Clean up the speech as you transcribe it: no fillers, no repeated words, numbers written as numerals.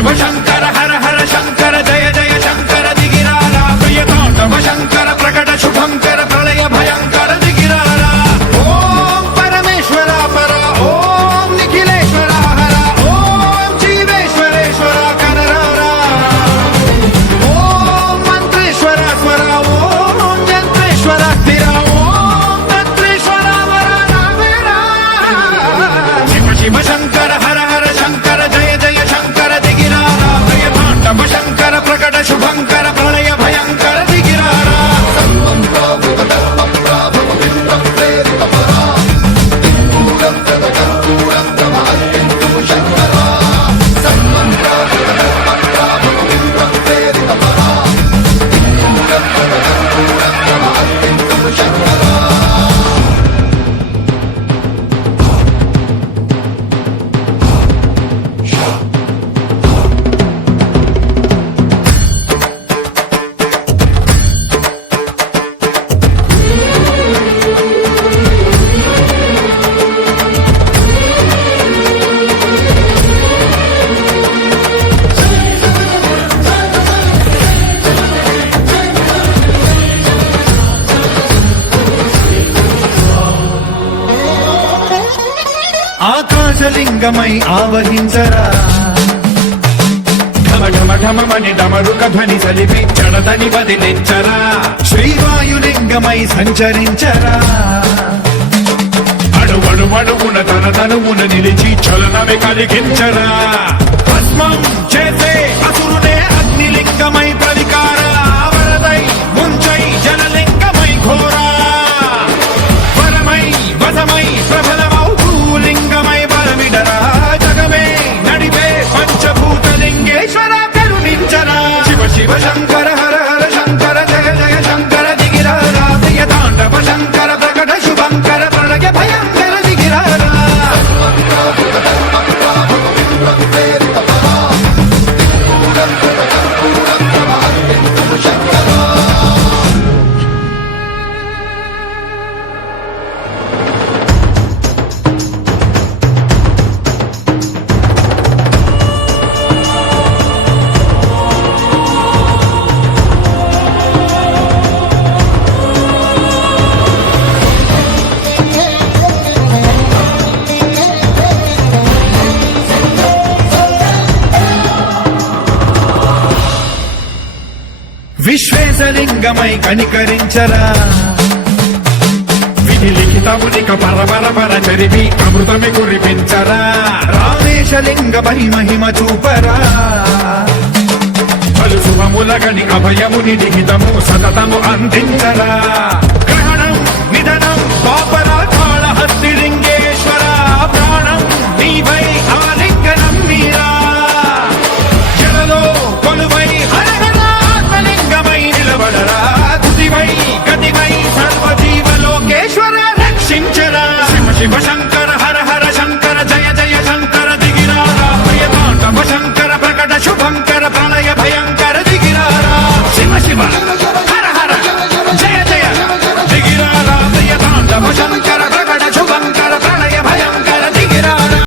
శివ శంకర హర హర శంకర జయ జయ శంకర దిగిరారా ప్రియతాండవ శంకర ప్రకట శుభంకర ప్రళయ భయంకర దిగిరారా ఓం పరమేశ్వర పర ఓం నిఖిలేశ్వర హర ఓం జీవేశ్వరేశ్వర కనరారా ఓం మంత్రేశ్వర స్వర ఓం యంత్రేశ్వర స్థిర ఓం తంత్రేశ్వర వర నావేరా శివ శివ శంకర హర హర శంకర జయ జయ శంకర దిగిరారా ప్రియతాండవ శంకర ప్రకట శుభంకర ప్రళయ భయంకర దిగిరారా ఆకాశలింగమై ఆవహించరా ఢమ ఢమ ఢమమని డమరుక ధ్వని సలిపి జడదని వదిలించరా శ్రీవాయులింగమై సంచరించరా అడుగడుగడుగున తన తనువున నిలిచి చలనమే కలిగించరా భస్మం చేసే అసురునే అగ్నిలింగమై ప్రవికార వరదై ముంచై జలలింగమై ఘోరా వరమై వసమై ప్రబలమౌ భూలింగమై బలమిడరా జగమే నడిపే పంచభూతలింగేశ్వర కరుణించరా శివ శివ శంకర హర హర శంకర జయ జయ శంకర దిగిరారా ప్రియతాండవ శంకర ప్రకట శుభంకర ప్రళయ భయంకర దిగిరారా విశ్వేశలింగమై కనికరించరా విధి లిఖితమునిక పరపర పర చరిపి అమృతమి కురిపించరా రామేశలింగమై మహిమ చూపరా పలు శుభములగని అభయముని లిఖితము సతతము అందించరా